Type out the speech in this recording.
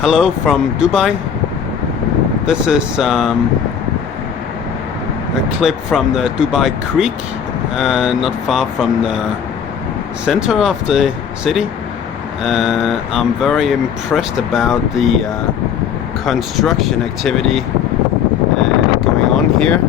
Hello from Dubai. This is a clip from the Dubai Creek, not far from the center of the city. I'm very impressed about the construction activity going on here.